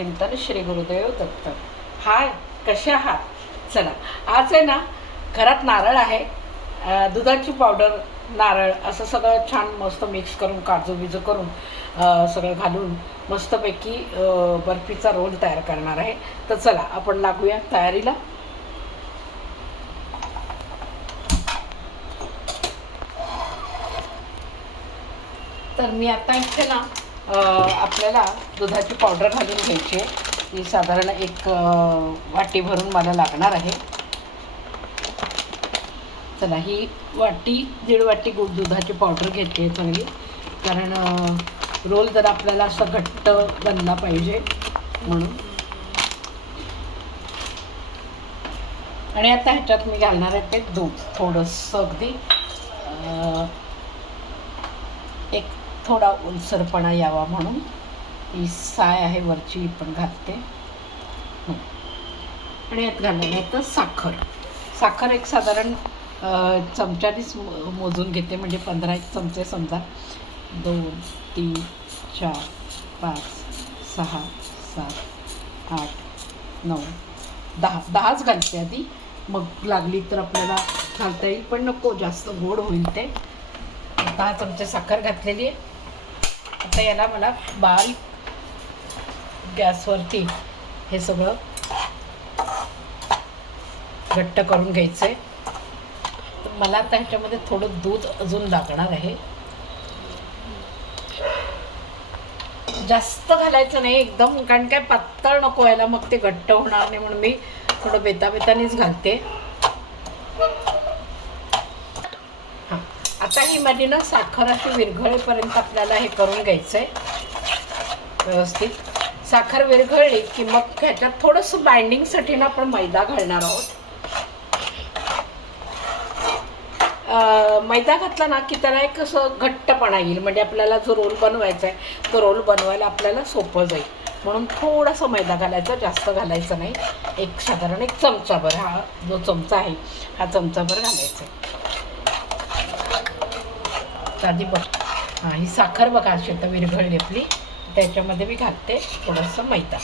चिंतन श्री गुरुदेव दत्त. हाय, कसे आहात? चला, आज आहे ना घरात नारळ आहे, दुधाची पावडर, नारळ असं सगळं छान मस्त मिक्स करून काजू बिजू करून सगळं घालून मस्तपैकी बर्फीचा रोल तयार करणार आहे. तर चला आपण लागूया तयारीला. तर मी आता इथे ना आपल्याला दुधाची पावडर घालून घ्यायची आहे. ही साधारण एक वाटी भरून मला लागणार आहे. चला, ही वाटी 1.5 वाटी दुधाची पावडर घेते चांगली, कारण रोल जर आपल्याला असं घट्ट बनला पाहिजे म्हणून. आणि आता ह्याच्यात मी घालणार आहे ते दूध थोडंसं, अगदी एक थोडा ओलसरपणा यावा म्हणून ही साय आहे वरची पण घालते. आणि यात घालणार आहे तर साखर एक साधारण चमच्यानीच मोजून घेते, म्हणजे 15 चमचे समजा. 2 3 4 5 6 7 8 9 10च घालते आधी, मग लागली तर आपल्याला घालता येईल, पण नको जास्त गोड होईल ते. 10 चमचे साखर घातलेली आहे. आता याला मला बारीक गॅसवरती हे सगळं घट्ट करून घ्यायचं आहे. तर मला आता ह्याच्यामध्ये थोडं दूध अजून लागणार आहे. जास्त घालायचं नाही एकदम, कारण काय पातळ नको व्हायला, मग ते घट्ट होणार नाही, म्हणून मी थोडं बेताबेतानीच घालते. हां, आता ही माझी ना साखर अशी विरघळेपर्यंत आपल्याला हे करून घ्यायचं आहे व्यवस्थित. साखर विरघळली की मग ह्याच्यात थोडंसं बाइंडिंगसाठी ना आपण मैदा घालणार आहोत. मैदा घातला ना की त्याला एक असं घट्टपणा येईल, म्हणजे आपल्याला जो रोल बनवायचा आहे तो रोल बनवायला आपल्याला सोपं जाईल, म्हणून थोडासा मैदा घालायचा, जास्त घालायचं नाही. एक साधारण 1 चमचाभर, हा जो चमचा आहे हा चमचाभर घालायचा आहे. आधी हां, ही साखर बघा अशी आता विरघळली आपली, त्याच्यामध्ये मी घालते थोडंसं मैदा.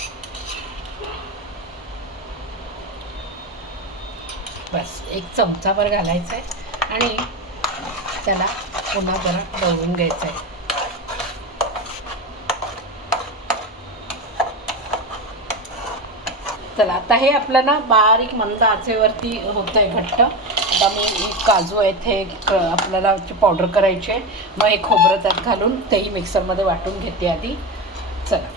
बस 1 चमचाभर घालायचं आहे आणि त्याला पुन्हा जरा ढवळून घ्यायचं आहे. चला, आता हे आपलं ना बारीक मंद आचेवरती होतं आहे घट्ट. आता मी काजू आहेत हे आपल्याला पावडर करायची आहे, मग हे खोबरं त्यात घालून तेही मिक्सरमध्ये वाटून घेते आधी. चला,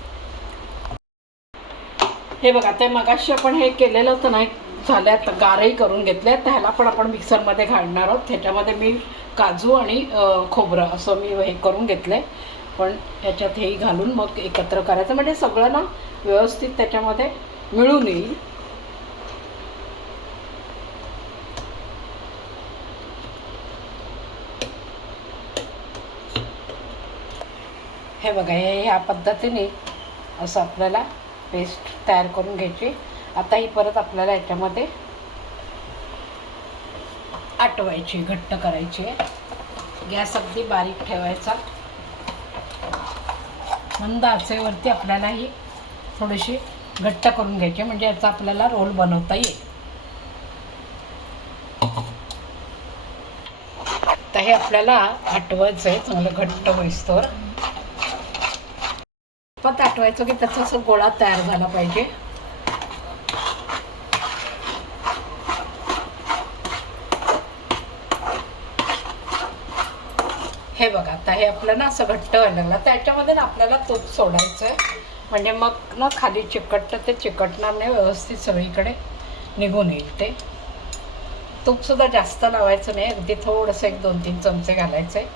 हे बघा, ते मगाशी आपण हे केलेलं होतं ना, झाल्यात गारही करून घेतल्या, त्याला पण आपण मिक्सरमध्ये घालणार आहोत. त्याच्यामध्ये मी काजू आणि खोबरं असं मी हे करून घेतलं आहे, पण ह्याच्यात हेही घालून मग एकत्र करायचं, म्हणजे सगळं ना व्यवस्थित त्याच्यामध्ये मिळून येईल. हे बघा, हे ह्या पद्धतीने असं आपल्याला पेस्ट तयार करून घ्यायची. आता ही परत आपल्याला याच्यामध्ये आटवायची, घट्ट करायची आहे. गॅस अगदी बारीक ठेवायचा, मंद आचेवरती आपल्याला ही थोडीशी घट्ट करून घ्यायची, म्हणजे याचा आपल्याला रोल बनवता येईल. तर हे आपल्याला आटवायचं आहे चांगलं घट्ट होईस्तोवर. पण आटवायचं की त्याचा असं गोळा तयार झाला पाहिजे. हे बघा, आता हे आपलं ना असं घट्ट व्हायला लागलं, त्याच्यामध्ये ना आपल्याला तूप सोडायचं आहे, म्हणजे मग ना खाली चिकटतं ते चिकटणार नाही, व्यवस्थित सगळीकडे निघून येईल ते. तूपसुद्धा जास्त लावायचं नाही, अगदी थोडंसं 1-2-3 चमचे घालायचं आहे.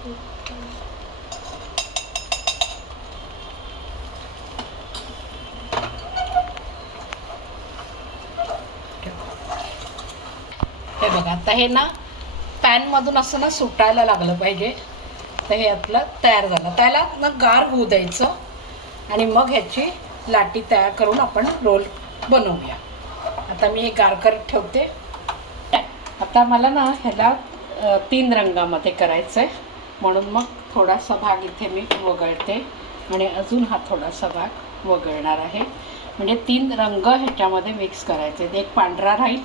हे बघा, आता हे ना पॅनमधून असं ना सुटायला लागलं पाहिजे. तर हे आपलं तयार झालं. त्याला ना गार होऊ द्यायचं आणि मग ह्याची लाटी तयार करून आपण रोल बनवूया. आता मी हे गार करत ठेवते. आता मला ना ह्याला 3 रंगामध्ये करायचं आहे, म्हणून मग थोडासा भाग इथे मी वगळते आणि अजून हा थोडासा भाग वगळणार आहे. म्हणजे 3 रंग ह्याच्यामध्ये मिक्स करायचे. एक पांढरा राहील,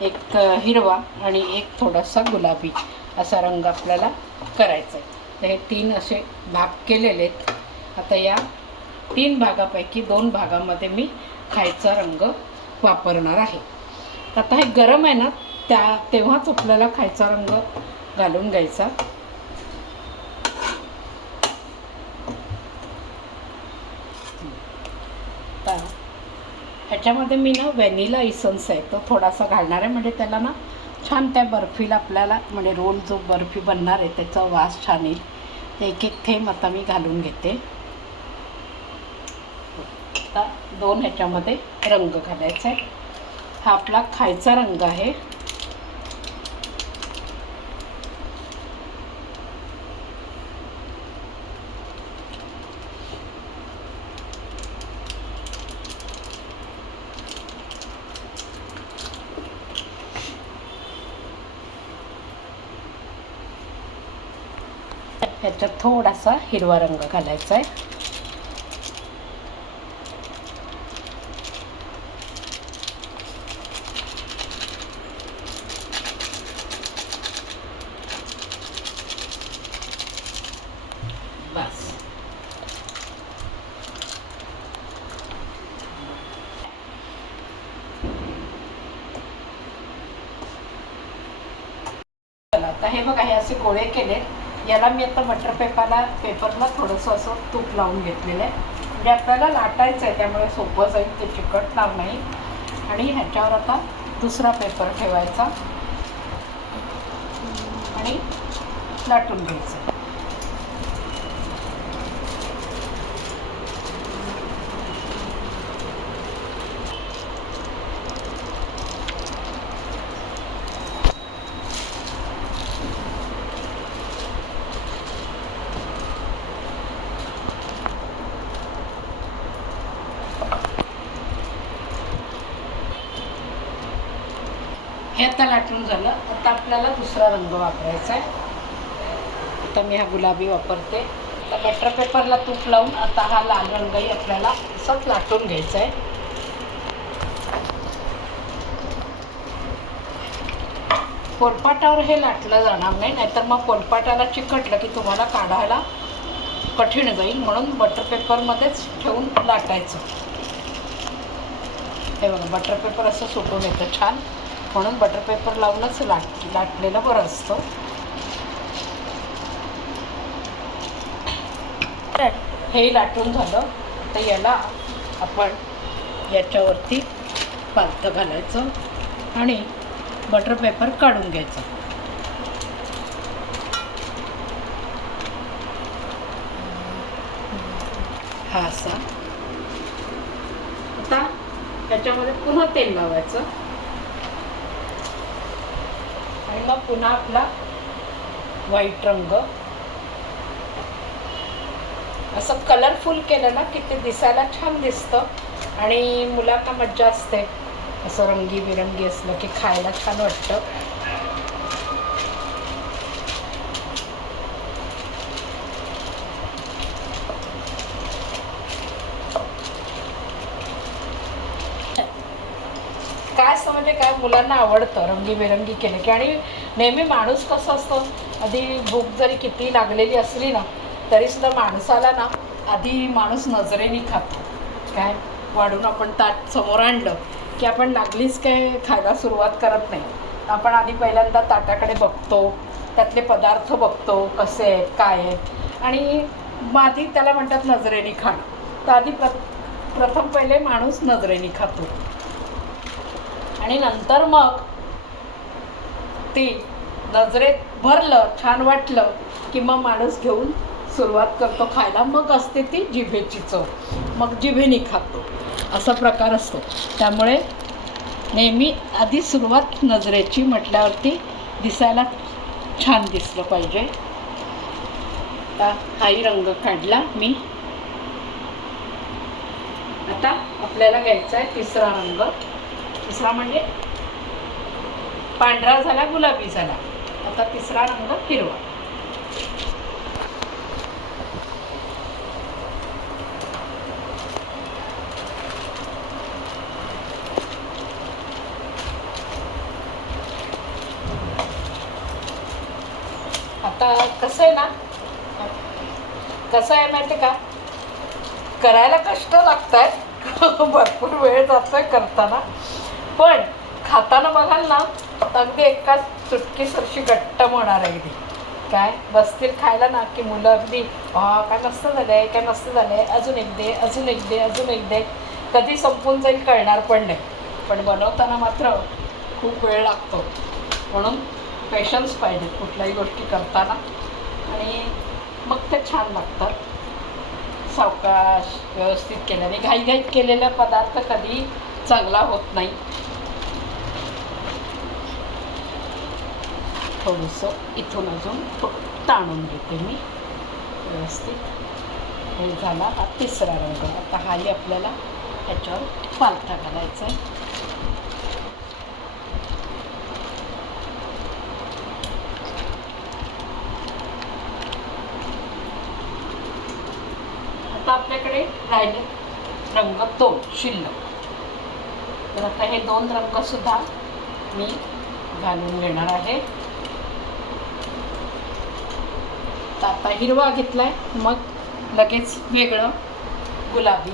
एक हिरवा आणि एक थोडासा गुलाबी असा रंग आपल्याला करायचा आहे. तर हे 3 असे भाग केलेले आहेत. आता या 3 भागापैकी 2 भागामध्ये मी खायचा रंग वापरणार आहे. आता हे गरम आहे ना, तेव्हाच आपल्याला खायचा रंग घालून घ्यायचा. आता ह्याच्यामध्ये मी ना व्हॅनिला इसेन्स आहे तो थोडासा घालणार आहे, म्हणजे त्याला ना छान त्या बर्फीला आपल्याला म्हणजे रोल जो बर्फी बनणार आहे त्याचा वास छान येईल. ते एक एक थेंब आता मी घालून घेते. आता 2 ह्याच्यामध्ये रंग घालायचा आहे. हा आपला खायचा रंग आहे. ह्याच्यात थोडासा हिरवा रंग घालायचा आहे. बस. आता हे बघा, हे असे गोळे केले. याला मी आता बटर पेपरला थोडंसं असं तूप लावून घेतलेलं आहे, म्हणजे आपल्याला लाटायचं आहे, त्यामुळे सोपं जाईल, ते चिकटणार नाही. आणि ह्याच्यावर आता दुसरा पेपर ठेवायचा आणि लाटून घ्यायचं. हे आता लाटून झालं. आता आपल्याला दुसरा रंग वापरायचा आहे. आता मी हा गुलाबी वापरते. आता बटर पेपरला तूप लावून आता हा लाल रंगही आपल्याला असंच लाटून घ्यायचा आहे. पोलपाटावर हे लाटलं जाणार नाही, नाहीतर मग पोलपाटाला चिकटलं की तुम्हाला काढायला कठीण जाईल, म्हणून बटर पेपरमध्येच ठेवून लाटायचं. हे बघा, बटर पेपर असं सुटून येतं छान, म्हणून बटर पेपर लावूनच लाटलेलं बरं असतं. हे लाटून झालं. तर याला आपण याच्यावरती पालथं घालायचं आणि बटर पेपर काढून घ्यायचं. हा असा. आता याच्यामध्ये पुन्हा तेल लावायचं आणि मग पुन्हा आपला व्हाईट रंग असं कलरफुल केलं ना की ते दिसायला छान दिसतं आणि मुलांना मज्जा असते. असं रंगीबिरंगी असलं की खायला छान वाटतं. काय असतं म्हणजे काय, मुलांना आवडतं रंगीबेरंगी केलं की. आणि नेहमी माणूस कसं असतो, आधी भूक जरी किती लागलेली असली ना तरीसुद्धा माणसाला ना आधी माणूस नजरेने खातो. काय वाढून आपण ताट समोर आणलं की आपण लागलीच काय खायला सुरुवात करत नाही. आपण आधी पहिल्यांदा ताटाकडे बघतो, त्यातले पदार्थ बघतो कसे आहेत काय आहेत, आणि मग आधी त्याला म्हणतात नजरेने खाणं. तर आधी प्रथम पहिले माणूस नजरेने खातो आणि नंतर मग ती नजरेत भरलं छान वाटलं की मग माणूस घेऊन सुरुवात करतो खायला. मग असते ती जिभेची चव, मग जिभेने खातो, असा प्रकार असतो. त्यामुळे नेहमी आधी सुरुवात नजरेची म्हटल्यावरती दिसायला छान दिसलं पाहिजे. आता हाही रंग काढला मी. आता आपल्याला घ्यायचा आहे तिसरा रंग. तिसरा म्हणजे पांढरा झाला, गुलाबी झाला. आता तिसरा रंग हिरवा. आता कसं आहे ना, कसं आहे माहिती का, करायला कष्ट लागत आहेत भरपूर वेळ जातोय करताना, पण खाताना बघाल ना अगदी एकाच चुटकीसरशी घट्ट होणार आहे. अगदी काय बसतील खायला ना की मुलं अगदी काय मस्त झालं आहे, काय मस्त झालं आहे, अजून एक दे, अजून एक दे, अजून एक दे. कधी संपून जाईल कळणार पण नाही, पण बनवताना मात्र खूप वेळ लागतो. म्हणून पेशन्स पाहिजे कुठल्याही गोष्टी करताना, आणि मग ते छान लागतात. सावकाश व्यवस्थित केल्याने, घाईघाईत केलेला पदार्थ कधी चांगला होत नाही. थोडंसं इथून अजून ताणून घेते मी व्यवस्थित. हे झाला हा तिसरा रंग. आता हाही आपल्याला ह्याच्यावर पालथा घालायचा आहे. आता आपल्याकडे राहिले रंग 2 शिल्लक. तर आता हे 2 रंग सुद्धा मी घालून घेणार आहे. तर आता हिरवा घेतलाय, मग लगेच वेगळं गुलाबी.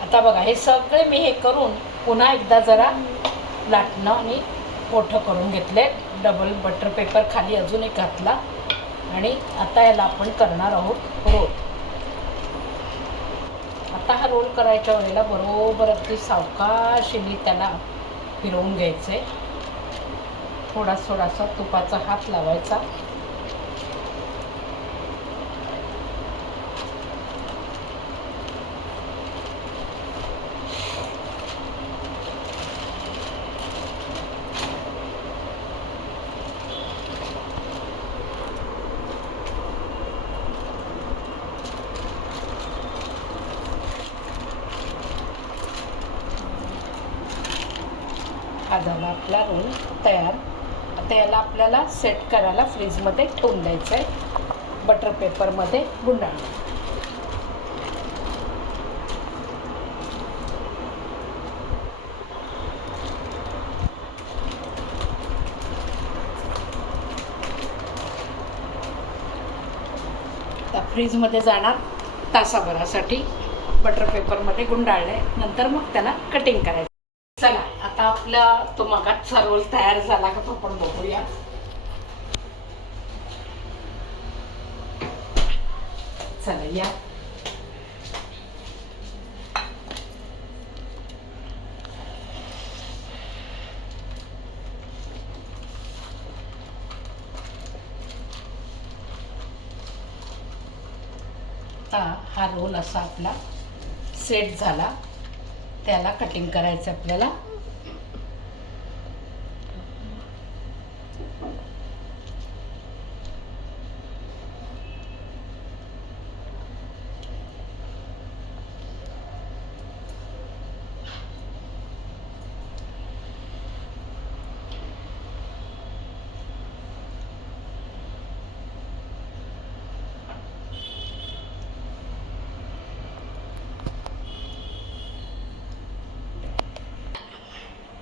आता बघा हे सगळे मी हे करून पुन्हा एकदा जरा लाटणं आणि मोठं करून घेतले. डबल बटर पेपर खाली अजून एक घातला, आणि आता याला आपण करणार आहोत रोल. आता हा रोल करायच्या वेळेला बरोबर अगदी सावकाशीने त्याला फिरवून घ्यायचे. थोडासा तुपाचा हात लावायचा. हा झाला आपला रोल तयार. आता याला आपल्याला सेट करायला फ्रीजमध्ये ठेवून द्यायचं आहे, बटर पेपरमध्ये गुंडाळून. आता फ्रीजमध्ये जाणार तासाभरासाठी. बटर पेपरमध्ये गुंडाळले नंतर मग त्याला कटिंग करायचं. चला आता आपला तो मगाचा रोल तयार झाला का तो आपण बघूया. चला या. आता हा रोल असा आपला सेट झाला. त्याला कटिंग करायचं आपल्याला.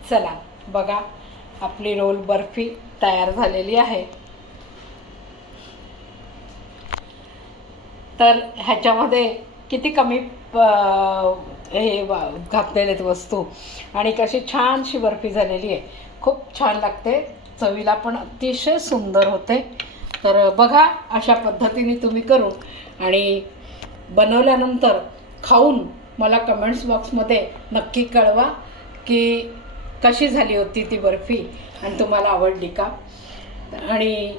चला बघा आपली रोल बर्फी तयार झालेली आहे. तर ह्याच्यामध्ये किती कमी हे घातलेले आहेत वस्तू, आणि कशी छानशी बर्फी झालेली आहे. खूप छान लागते, चवीला पण अतिशय सुंदर होते. तर बघा अशा पद्धतीने तुम्ही करून, आणि बनवल्यानंतर खाऊन मला कमेंट्स बॉक्समध्ये नक्की कळवा की कशी झाली होती ती बर्फी आणि तुम्हाला आवडली का. आणि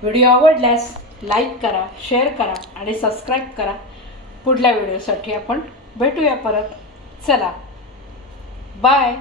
व्हिडिओ आवडल्यास लाईक करा, शेअर करा आणि सबस्क्राईब करा. पुढल्या व्हिडिओसाठी आपण भेटूया परत. चला बाय.